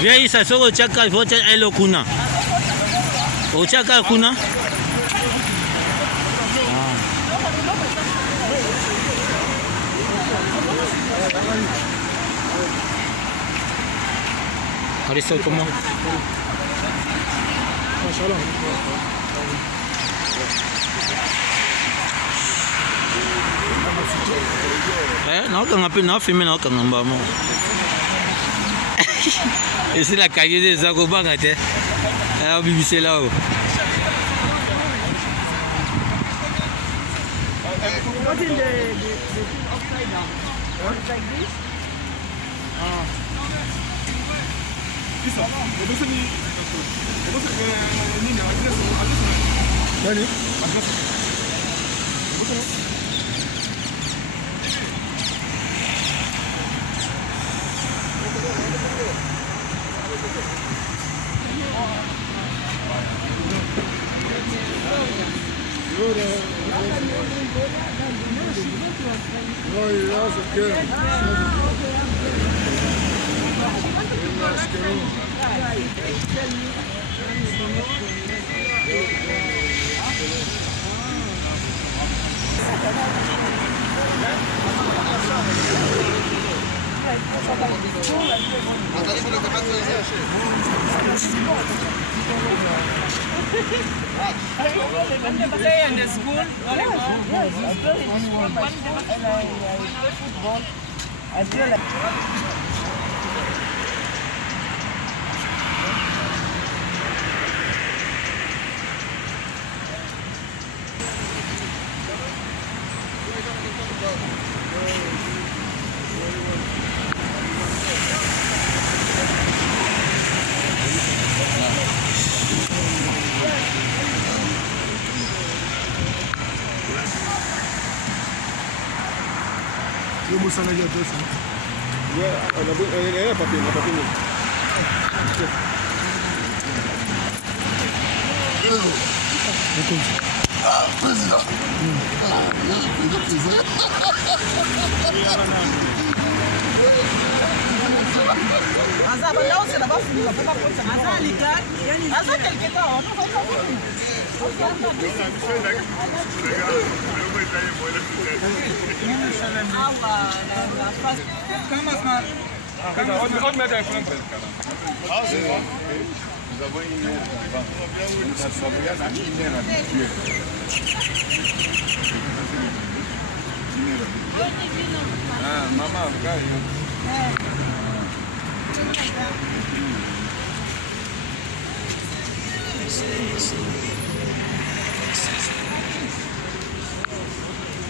Vya isa soko chaka vocha elo kuna. Ochaka kuna. Haristo como. No, kang apin na film na kang ngamba mo. Esa la calle de Zagoban ate. Ah, BBC là. What is the upside down? It's like this? This one. Play in the school? Football. I feel like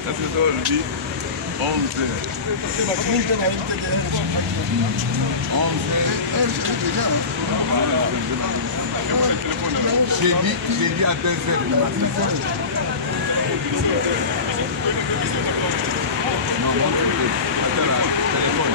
Ça c'est toi, le dit 11. J'ai dit à 2h du matin. Non, mon téléphone.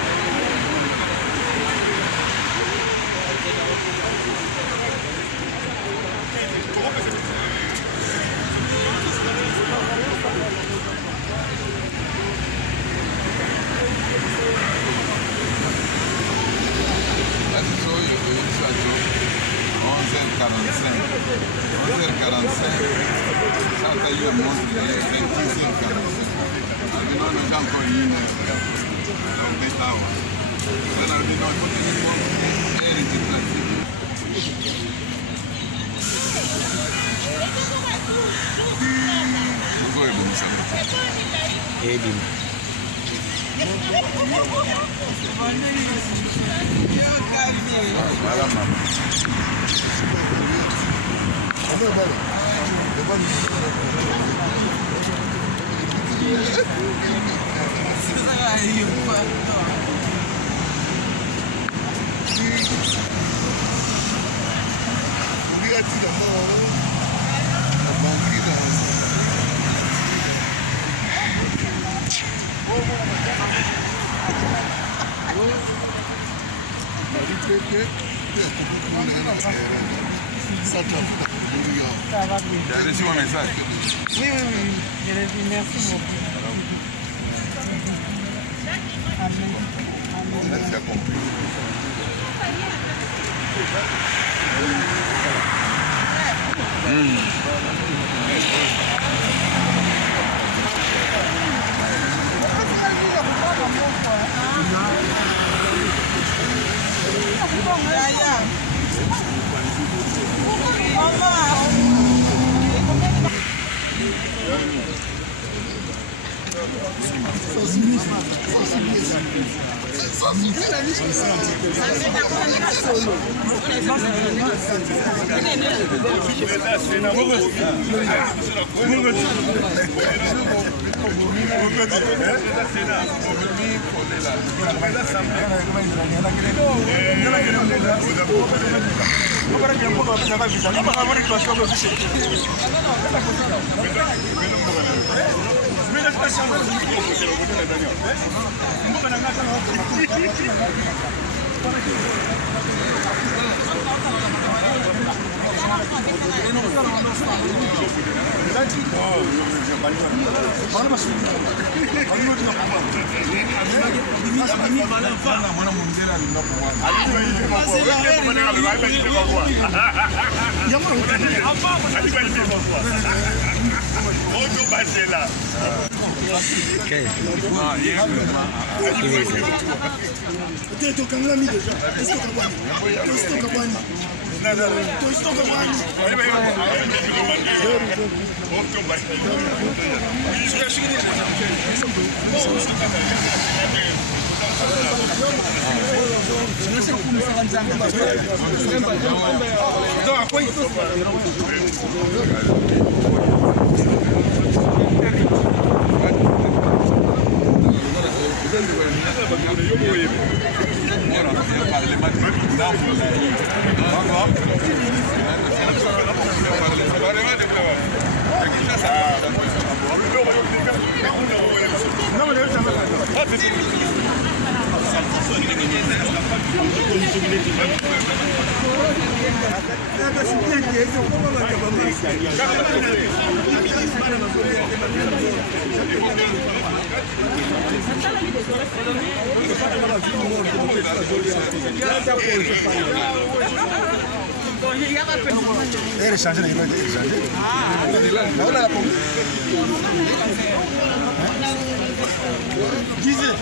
South Africa. Ça va bien. Tu as reçu mon message. Oui. Je l'ai vu. Merci beaucoup. Amen. Merci à compris. Elle est changée, elle est changée. Voilà la pompe. Disais.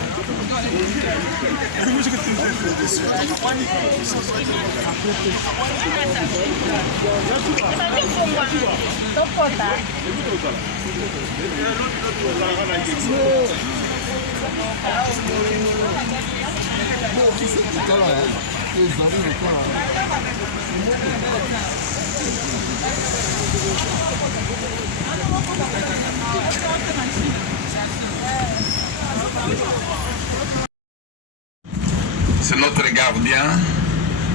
C'est notre gardien,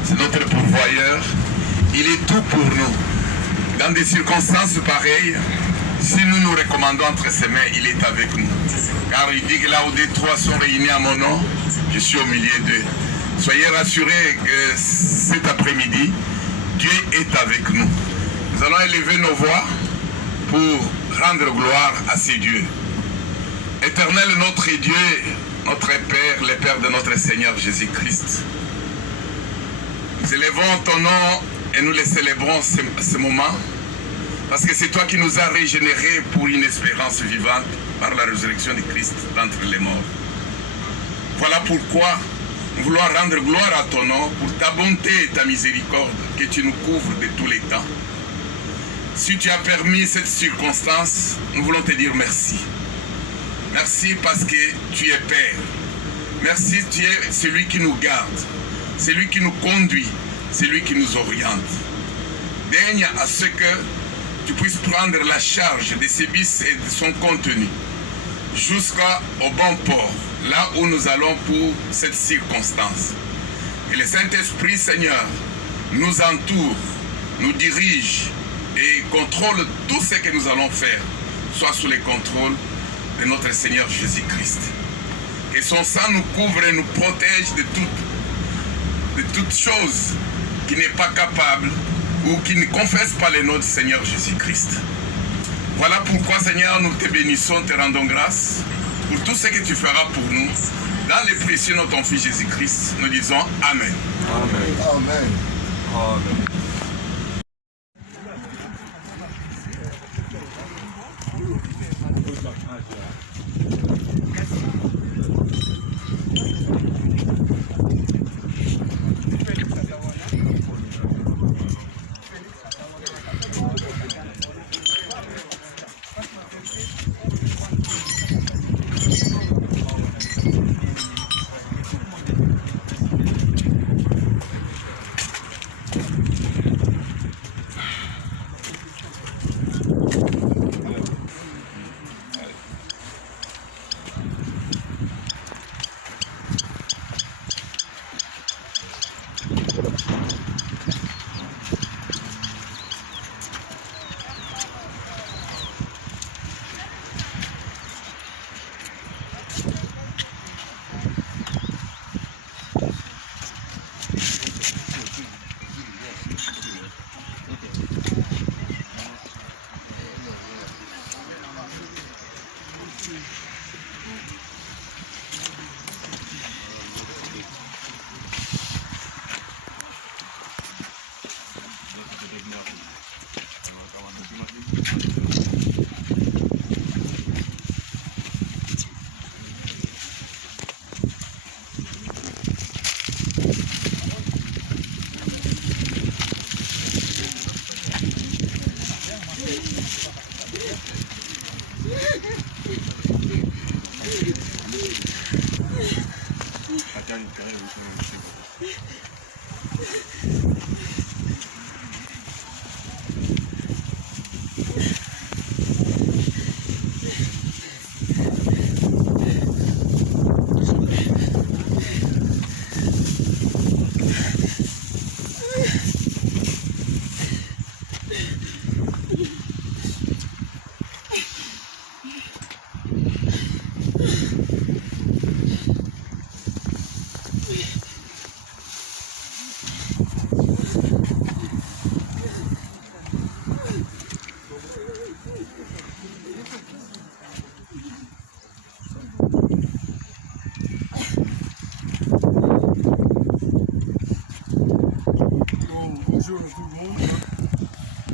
c'est notre pourvoyeur. Il est tout pour nous. Dans des circonstances pareilles, si nous nous recommandons entre ses mains, il est avec nous. Car il dit que là où des trois sont réunis à mon nom, je suis au milieu d'eux. Soyez rassurés que cet après-midi, Dieu est avec nous. Nous allons élever nos voix pour rendre gloire à ces dieux. Éternel notre Dieu, notre Père, le Père de notre Seigneur Jésus-Christ. Nous élevons ton nom et nous les célébrons ce moment parce que c'est toi qui nous as régénérés pour une espérance vivante par la résurrection de Christ d'entre les morts. Voilà pourquoi nous voulons rendre gloire à ton nom pour ta bonté et ta miséricorde que tu nous couvres de tous les temps. Si tu as permis cette circonstance, nous voulons te dire merci. Merci parce que tu es Père. Merci, tu es celui qui nous garde, celui qui nous conduit, celui qui nous oriente. Daigne à ce que tu puisses prendre la charge de ces bis et de son contenu jusqu'au bon port, là où nous allons pour cette circonstance. Et le Saint-Esprit, Seigneur, nous entoure, nous dirige et contrôle tout ce que nous allons faire, soit sous le contrôle de notre Seigneur Jésus-Christ. Que son sang nous couvre et nous protège de toute chose qui n'est pas capable ou qui ne confessent pas le nom du Seigneur Jésus-Christ. Voilà pourquoi, Seigneur, nous te bénissons, te rendons grâce pour tout ce que tu feras pour nous. Dans le précieux nom de ton Fils Jésus-Christ, nous disons Amen. Amen. Amen. Amen. Bonjour à tout le monde.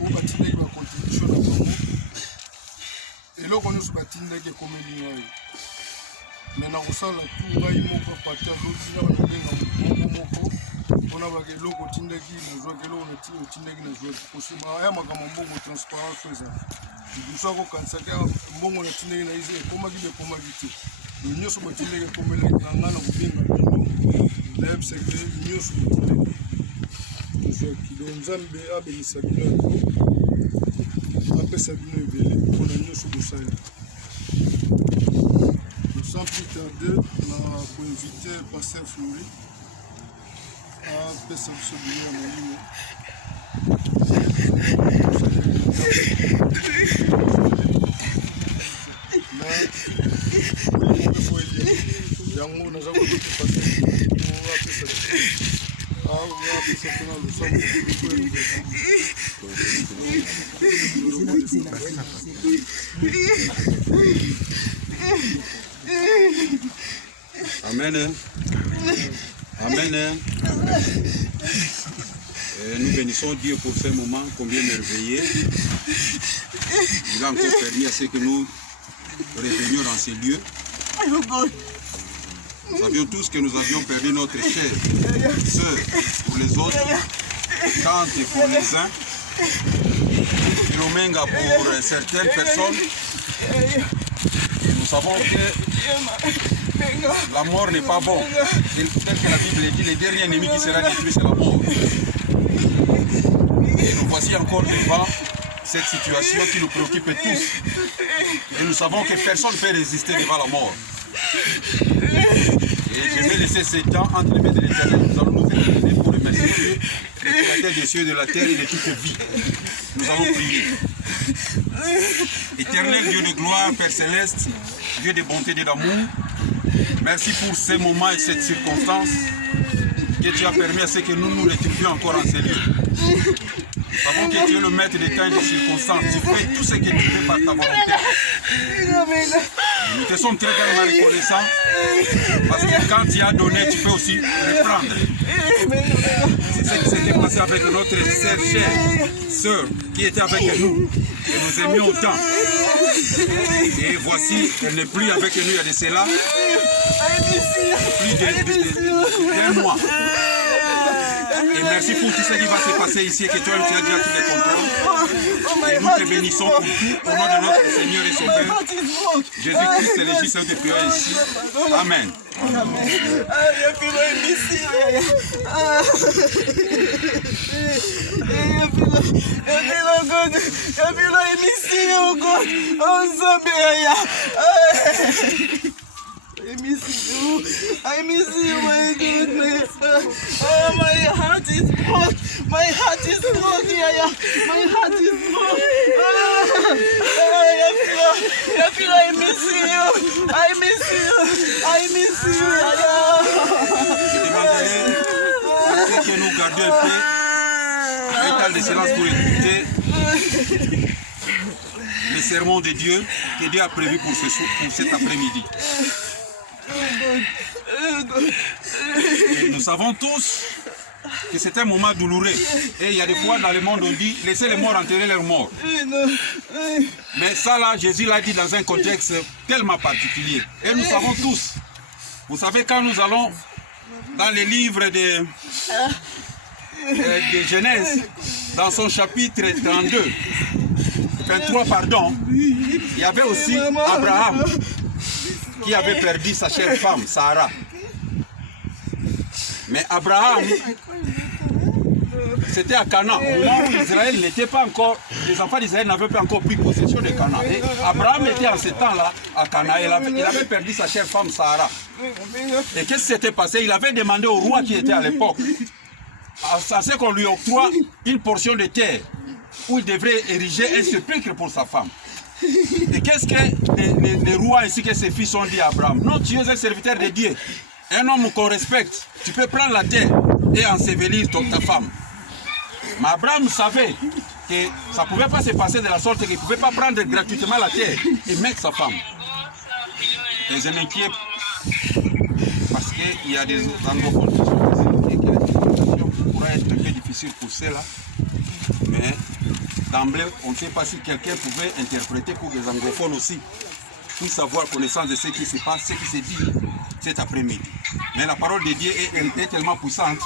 On va tirer la contribution à Congo. Et là, on se battit avec les comédiens. Maintenant, on sent la tour, il manque pas de l'autre, on a vu l'eau au Tindaki, on a vu l'eau au Tindaki, on a vu aussi ma bon transparence. Nous sommes quand ça a bon on a Tindaki, comme dit de comagité. Nous nous sommes Tindaki comme les grands au bien, l'aime c'est que nous sommes Tindaki. Qui donne Zambé à Bénissabino, après Sabino et Bélé, on a mis sur le salaire. Sans plus tarder, on a invité Pasteur Fleury à Pessa Sabino à Malimo. Mais, il faut y aller. Il y a un mot, on a jamais dit Pasteur Fleury pour appeler ça. Amen. Amen. Nous bénissons Dieu pour ce moment combien merveilleux. Il a encore permis à ce que nous revenions dans ces lieux. Nous savions tous que nous avions perdu notre chair, sœur pour les autres, tante pour les uns, Philomenga pour certaines personnes. Nous savons que la mort n'est pas bon. Tel que la Bible dit, le dernier ennemi qui sera détruit, c'est la mort. Et nous voici encore devant cette situation qui nous préoccupe tous. Et nous savons que personne ne peut résister devant la mort. Et je vais laisser ces temps entre les mains de l'Éternel. Nous allons nous incliner pour remercier Dieu, le Créateur des cieux, de la terre et de toute vie. Nous allons prier. Éternel Dieu de gloire, Père céleste, Dieu de bonté et d'amour, merci pour ces moments et cette circonstance que tu as permis à ce que nous nous retrouvions encore en ces lieux. savons que tu es le maître des temps et des circonstances. Tu fais tout ce que tu fais par ta volonté. Nous te sommes très reconnaissants parce que quand tu as donné, tu peux aussi reprendre. C'est ce qui s'était passé avec notre sœur qui était avec nous et nous aimions autant. Et voici, elle n'est plus avec nous, il y a de cela plus d'un mois. Et merci pour tout ce qui va se passer ici et que toi-même tu as déjà tous les contrôles. Et nous te bénissons pour tout au nom de notre Seigneur et Sauveur Jésus-Christ et les Jésus de prière ici. Amen. I miss you, my goodness. Oh, my heart is broke. My heart is broke, Yaya. My heart is broke. I miss you. I miss you. I miss you, Yaya. Je demanderai à ceux que nous gardions un peu un temps de silence pour écouter le sermon de Dieu que Dieu a prévu pour cet après-midi. Et nous savons tous que c'est un moment douloureux. Et il y a des fois dans le monde on dit laissez les morts enterrer leurs morts. Mais ça là, Jésus l'a dit dans un contexte tellement particulier. Et nous savons tous. Vous savez, quand nous allons dans les livres de Genèse, dans son chapitre 23, pardon, il y avait aussi Abraham qui avait perdu sa chère femme, Sarah. Mais Abraham, c'était à Canaan, au moment où Israël n'était pas encore, les enfants d'Israël n'avaient pas encore pris possession de Canaan. Et Abraham était en ce temps-là à Canaan, il avait perdu sa chère femme, Sarah. Et qu'est-ce qui s'était passé? Il avait demandé au roi qui était à l'époque, à ce qu'on lui octroie une portion de terre où il devrait ériger un sépulcre pour sa femme. Et qu'est-ce que les rois ainsi que ses fils ont dit à Abraham? Non, tu es un serviteur de Dieu, un homme qu'on respecte. Tu peux prendre la terre et ensevelir ta femme. Mais Abraham savait que ça ne pouvait pas se passer de la sorte qu'il ne pouvait pas prendre gratuitement la terre et mettre sa femme. Et je m'inquiète parce qu'il y a des anglophones qui sont que la situation pourrait être un peu difficile pour ceux-là. Mais d'emblée, on ne sait pas si quelqu'un pouvait interpréter pour que les anglophones aussi puissent avoir connaissance de ce qui se passe, ce qui se dit cet après-midi. Mais la parole de Dieu est tellement puissante,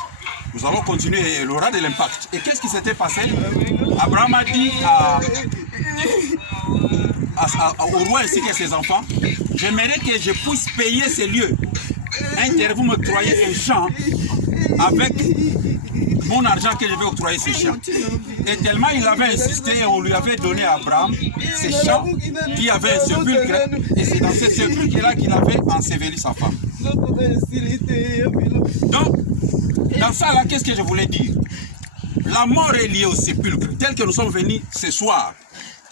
nous allons continuer et elle aura de l'impact. Et qu'est-ce qui s'était passé? Abraham a dit au roi ainsi que ses enfants, j'aimerais que je puisse payer ces lieux. Vous m'octroyez un champ avec mon argent que je vais octroyer ces champs. Et tellement il avait insisté et on lui avait donné à Abraham ces champs qui avaient un sépulcre. Et c'est dans ce sépulcre-là qu'il avait enseveli sa femme. Donc, dans ça là, qu'est-ce que je voulais dire? La mort est liée au sépulcre. Tel que nous sommes venus ce soir,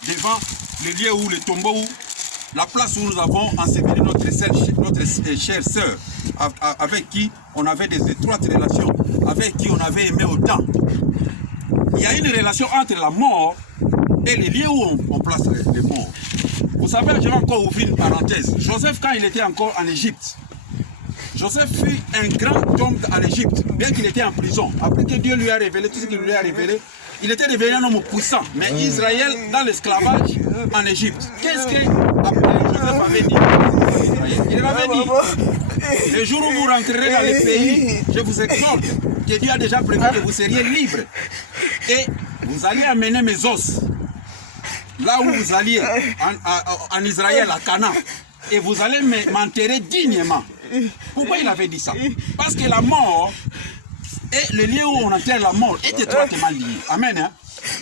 devant le lieu où le tombeau, la place où nous avons enseveli notre chère sœur, avec qui on avait des étroites relations, avec qui on avait aimé autant. Il y a une relation entre la mort et les lieux où on place les morts. Vous savez, je vais encore ouvrir une parenthèse. Joseph, quand il était encore en Égypte, Joseph fut un grand homme en Égypte, bien qu'il était en prison. Après que Dieu lui a révélé tout ce qu'il lui a révélé, il était devenu un homme puissant. Mais Israël, dans l'esclavage en Égypte, qu'est-ce que Joseph avait dit? Il avait dit, le jour où vous rentrerez dans le pays, je vous exhorte que Dieu a déjà prévu que vous seriez libres. Et vous allez amener mes os, là où vous alliez, en Israël, à Canaan. Et vous allez m'enterrer dignement. Pourquoi il avait dit ça? Parce que la mort et le lieu où on enterre la mort est étroitement lié. Amen. Hein?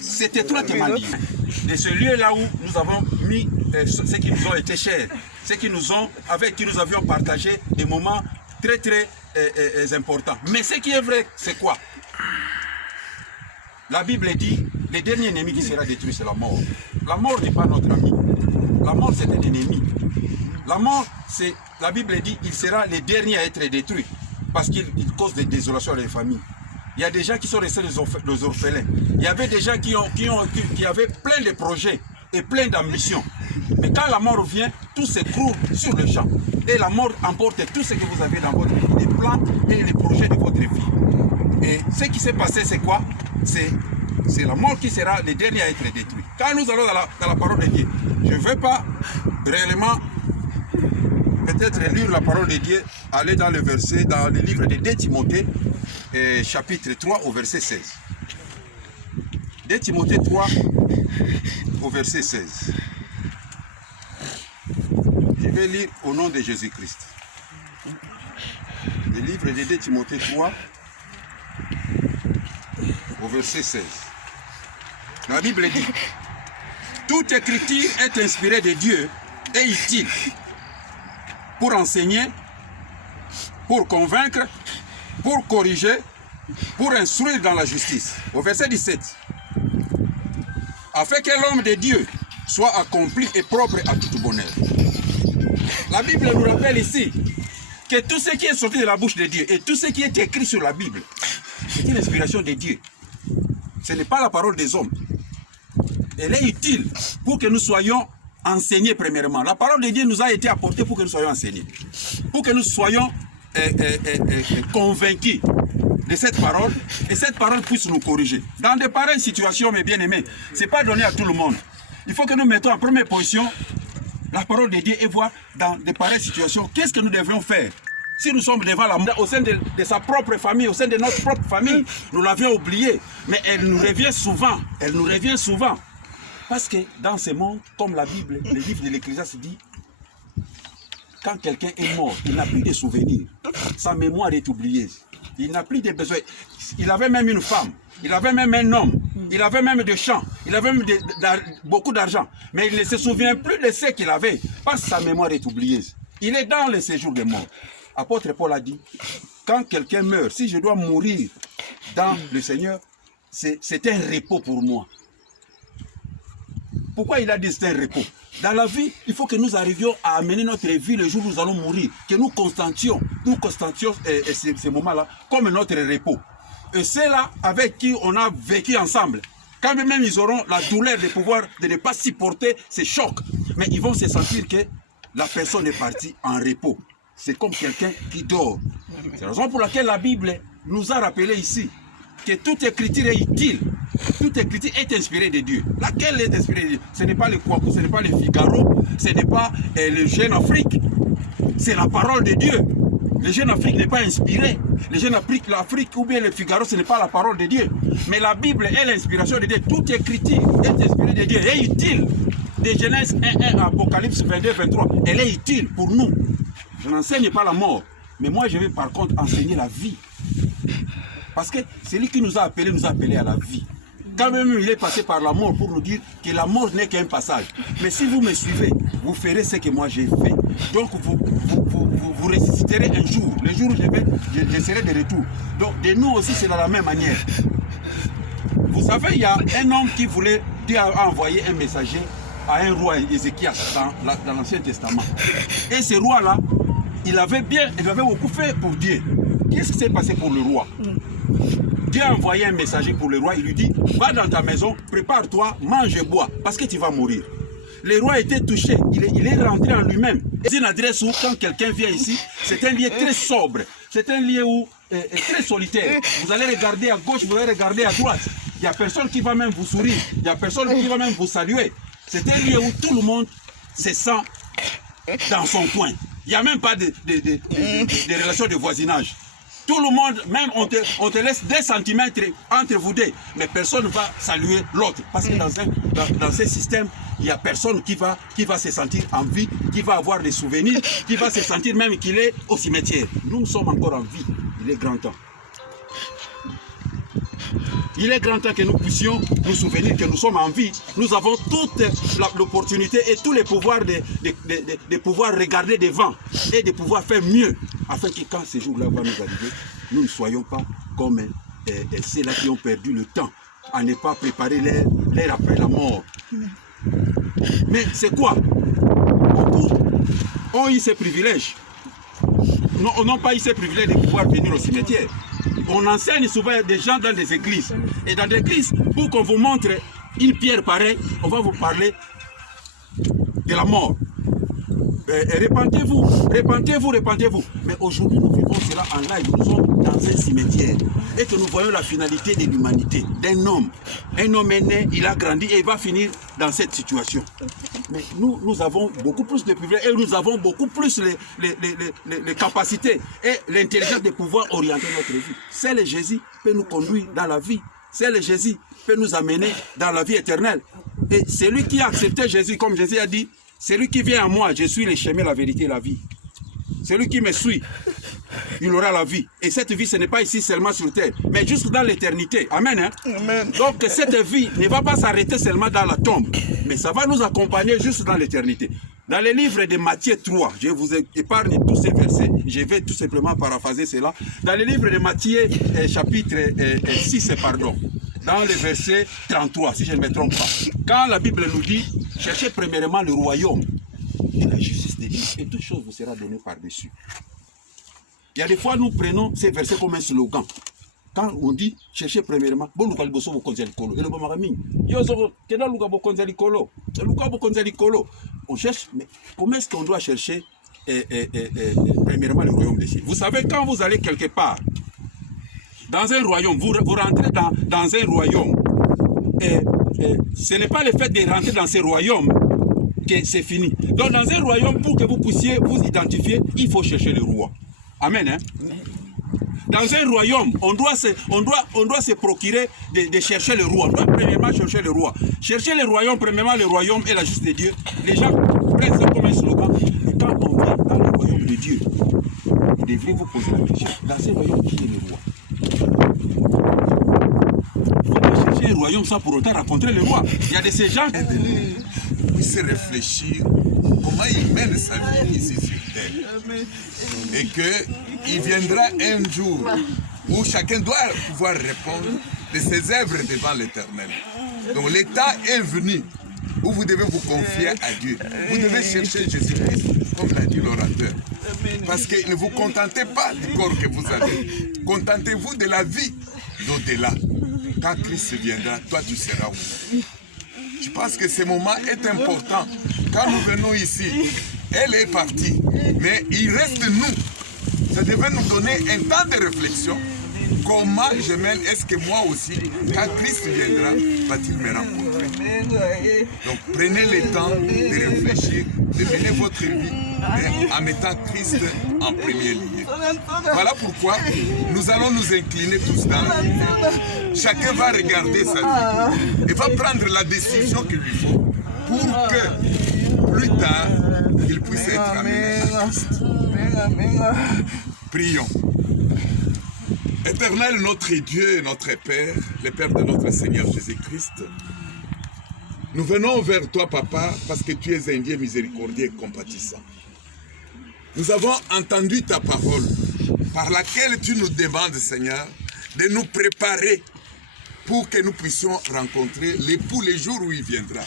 C'est étroitement lié. De ce lieu-là où nous avons mis ceux qui nous ont été chers, ceux qui nous ont, avec qui nous avions partagé des moments très très importants. Mais ce qui est vrai, c'est quoi? La Bible dit, le dernier ennemi qui sera détruit, c'est la mort. La mort n'est pas notre ami. La mort, c'est un ennemi. La mort, c'est, la Bible dit, il sera le dernier à être détruit parce qu'il cause des désolations à les familles. il y a des gens qui sont restés des orphelins. Il y avait des gens qui avaient plein de projets et plein d'ambitions. Mais quand la mort vient, tout s'écroule sur le champ. Et la mort emporte tout ce que vous avez dans votre vie, les plans et les projets de votre vie. Et ce qui s'est passé, c'est quoi? C'est la mort qui sera le dernier à être détruit. Quand nous allons dans la parole de Dieu, je ne veux pas réellement peut-être lire la parole de Dieu, aller dans le verset, dans le livre de 2 Timothée, chapitre 3 au verset 16. 2 Timothée 3 au verset 16. Je vais lire au nom de Jésus-Christ. Le livre de 2 Timothée 3 au verset 16. La Bible dit: toute écriture est inspirée de Dieu et utile pour enseigner, pour convaincre, pour corriger, pour instruire dans la justice. Au verset 17. Afin que l'homme de Dieu soit accompli et propre à tout bonheur. La Bible nous rappelle ici que tout ce qui est sorti de la bouche de Dieu et tout ce qui est écrit sur la Bible, c'est une inspiration de Dieu. Ce n'est pas la parole des hommes. Elle est utile pour que nous soyons enseignés premièrement. La parole de Dieu nous a été apportée pour que nous soyons enseignés. Pour que nous soyons convaincus de cette parole et cette parole puisse nous corriger. Dans de pareilles situations, mes bien-aimés, ce n'est pas donné à tout le monde. Il faut que nous mettons en première position la parole de Dieu et voir dans de pareilles situations qu'est-ce que nous devons faire. Si nous sommes devant la mort, au sein de sa propre famille, au sein de notre propre famille, nous l'avions oublié. Mais elle nous revient souvent. Elle nous revient souvent. Parce que dans ce monde, comme la Bible, le livre de l'Ecclésiaste dit, quand quelqu'un est mort, il n'a plus de souvenirs. Sa mémoire est oubliée. Il n'a plus de besoins. Il avait même une femme. Il avait même un homme. Il avait même des champs. Il avait même beaucoup d'argent. Mais il ne se souvient plus de ce qu'il avait. Parce que sa mémoire est oubliée. Il est dans le séjour des morts. Apôtre Paul a dit, quand quelqu'un meurt, si je dois mourir dans le Seigneur, c'est un repos pour moi. Pourquoi il a dit c'est un repos? Dans la vie, il faut que nous arrivions à amener notre vie le jour où nous allons mourir, que nous constations ces moments-là comme notre repos. Et c'est là avec qui on a vécu ensemble. Quand même ils auront la douleur de ne pas supporter ces chocs, mais ils vont se sentir que la personne est partie en repos. C'est comme quelqu'un qui dort. C'est la raison pour laquelle la Bible nous a rappelé ici que toute écriture est utile. Toute écriture est inspirée de Dieu. Laquelle est inspirée de Dieu? Ce n'est pas le Kwaku, ce n'est pas le Figaro, ce n'est pas le Jeune Afrique. C'est la parole de Dieu. Le Jeune Afrique n'est pas inspiré. Le Jeune Afrique, l'Afrique ou bien le Figaro, ce n'est pas la parole de Dieu. Mais la Bible est l'inspiration de Dieu. Toute écriture est inspirée de Dieu. Elle est utile. De Genèse 1 à Apocalypse 22, 23. Elle est utile pour nous. Je n'enseigne pas la mort. Mais moi, je vais par contre enseigner la vie. Parce que celui qui nous a appelés à la vie. Quand même, il est passé par la mort pour nous dire que la mort n'est qu'un passage. Mais si vous me suivez, vous ferez ce que moi j'ai fait. Donc, vous ressusciterez un jour. Le jour où je serai de retour. Donc, de nous aussi, c'est de la même manière. Vous savez, il y a un homme qui voulait, Dieu a envoyé un messager à un roi Ézéchias dans l'Ancien Testament. Et ce roi-là, il avait beaucoup fait pour Dieu. Qu'est-ce qui s'est passé pour le roi? Dieu a envoyé un messager pour le roi, il lui dit, va dans ta maison, prépare-toi, mange et bois, parce que tu vas mourir. Le roi était touché, il est rentré en lui-même. C'est une adresse où, quand quelqu'un vient ici, c'est un lieu très sobre, c'est un lieu où, très solitaire. Vous allez regarder à gauche, vous allez regarder à droite. Il n'y a personne qui va même vous sourire, il n'y a personne qui va même vous saluer. C'est un lieu où tout le monde se sent dans son coin. Il n'y a même pas de relations de voisinage. Tout le monde, même on te laisse des centimètres entre vous deux, mais personne ne va saluer l'autre. Parce que dans ce système, il n'y a personne qui va se sentir en vie, qui va avoir des souvenirs, qui va se sentir même qu'il est au cimetière. Nous sommes encore en vie. Il est grand temps. Il est grand temps que nous puissions nous souvenir que nous sommes en vie. Nous avons toute l'opportunité et tous les pouvoirs de pouvoir regarder devant et de pouvoir faire mieux, afin que quand ce jour-là va nous arriver, nous ne soyons pas comme ceux-là qui ont perdu le temps à ne pas préparer l'air après la mort. Mais c'est quoi? Beaucoup ont eu ces privilèges. N'ont pas eu ces privilèges de pouvoir venir au cimetière. On enseigne souvent des gens dans des églises. Et dans des églises, pour qu'on vous montre une pierre pareille, on va vous parler de la mort. Répentez-vous, répentez-vous, répentez-vous. Mais aujourd'hui, nous vivons cela en live. Nous sommes dans un cimetière et que nous voyons la finalité de l'humanité, d'un homme. Un homme est né, il a grandi et il va finir dans cette situation. Mais nous avons beaucoup plus de privilèges et nous avons beaucoup plus les capacités et l'intelligence de pouvoir orienter notre vie. Seul Jésus peut nous conduire dans la vie. Seul Jésus peut nous amener dans la vie éternelle. Et celui qui a accepté Jésus, comme Jésus a dit, celui qui vient à moi, je suis le chemin, la vérité et la vie. Celui qui me suit, il aura la vie. Et cette vie, ce n'est pas ici seulement sur terre, mais jusque dans l'éternité. Amen, hein? Amen. Donc cette vie ne va pas s'arrêter seulement dans la tombe, mais ça va nous accompagner juste dans l'éternité. Dans le livre de Matthieu 3, je vous épargne tous ces versets, je vais tout simplement paraphraser cela. Dans le livre de Matthieu, chapitre 6, pardon. Dans le verset 33, si je ne me trompe pas. Quand la Bible nous dit, cherchez premièrement le royaume et la justice de Dieu, et toutes choses vous seront données par-dessus. Il y a des fois, nous prenons ces versets comme un slogan. Quand on dit, cherchez premièrement, on cherche, mais comment est-ce qu'on doit chercher premièrement le royaume de Dieu? Vous savez, quand vous allez quelque part, dans un royaume, vous rentrez dans un royaume. Ce n'est pas le fait de rentrer dans ce royaume que c'est fini. Donc dans un royaume, pour que vous puissiez vous identifier, il faut chercher le roi. Amen. Hein? Dans un royaume, on doit se procurer de chercher le roi. On doit premièrement chercher le roi. Chercher le royaume, premièrement le royaume et la justice de Dieu. Les gens prennent ça comme un slogan. Et quand on vient dans le royaume de Dieu, vous devez vous poser la question. Dans ce royaume, qui est le roi? Il faut pas chercher un royaume sans pour autant rencontrer le roi. Il y a de ces gens qui puisse réfléchir comment il mène sa vie ici sur terre. Et qu'il viendra un jour où chacun doit pouvoir répondre de ses œuvres devant l'Éternel. Donc l'état est venu où vous devez vous confier à Dieu. Vous devez chercher Jésus-Christ, comme l'a dit l'orateur. Parce que ne vous contentez pas du corps que vous avez. Contentez-vous de la vie d'au-delà. Quand Christ viendra, toi tu seras où? Je pense que ce moment est important. Quand nous venons ici, elle est partie. Mais il reste nous. Ça devait nous donner un temps de réflexion. Comment je mène, est-ce que moi aussi, quand Christ viendra, va-t-il me rencontrer? Donc prenez le temps de réfléchir, de mener votre vie en mettant Christ en premier lieu. Voilà pourquoi nous allons nous incliner tous dans la vie. Chacun va regarder sa vie et va prendre la décision qu'il lui faut pour que plus tard, il puisse être amené à Christ. Prions. Éternel, notre Dieu et notre Père, le Père de notre Seigneur Jésus-Christ, nous venons vers toi, Papa, parce que tu es un Dieu miséricordieux et compatissant. Nous avons entendu ta parole, par laquelle tu nous demandes, Seigneur, de nous préparer pour que nous puissions rencontrer l'époux les jours où il viendra.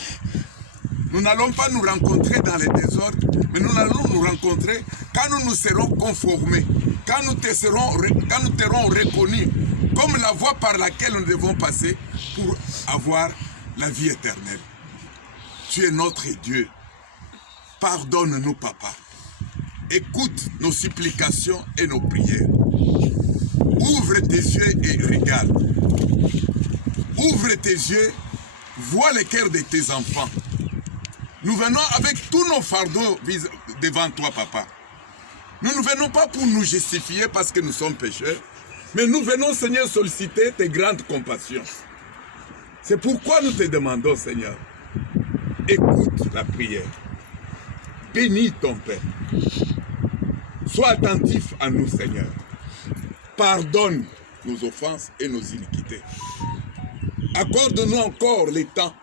Nous n'allons pas nous rencontrer dans les désordres, mais nous allons nous rencontrer quand nous nous serons conformés, quand nous te serons reconnus comme la voie par laquelle nous devons passer pour avoir la vie éternelle. Tu es notre Dieu. Pardonne-nous, Papa. Écoute nos supplications et nos prières. Ouvre tes yeux et regarde. Ouvre tes yeux, vois le cœur de tes enfants. Nous venons avec tous nos fardeaux devant toi, Papa. Nous ne venons pas pour nous justifier parce que nous sommes pécheurs, mais nous venons, Seigneur, solliciter tes grandes compassions. C'est pourquoi nous te demandons, Seigneur, écoute la prière. Bénis ton Père. Sois attentif à nous, Seigneur. Pardonne nos offenses et nos iniquités. Accorde-nous encore le temps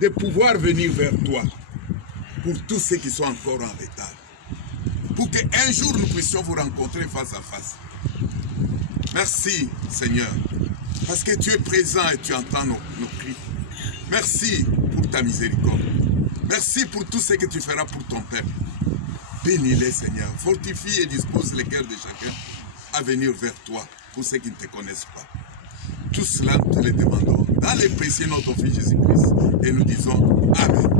de pouvoir venir vers toi pour tous ceux qui sont encore en retard. Pour qu'un jour nous puissions vous rencontrer face à face. Merci, Seigneur, parce que tu es présent et tu entends nos cris. Merci pour ta miséricorde. Merci pour tout ce que tu feras pour ton peuple. Bénis-les, Seigneur. Fortifie et dispose les cœurs de chacun à venir vers toi. pour ceux qui ne te connaissent pas. Tout cela, nous te le demandons dans les précieux de notre Fils Jésus-Christ. Et nous disons Amen.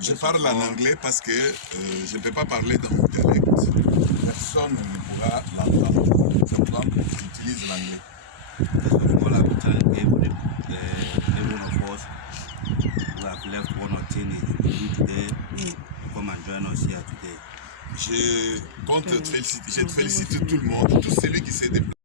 Je parle en anglais parce que je ne peux pas parler dans mon dialecte. Personne ne pourra l'entendre. C'est pourquoi j'utilise l'anglais. First of all, I will tell every one of us who have left one or two in today to come and join us here today. Je te félicite tout le monde, tous celui qui s'est déplacé.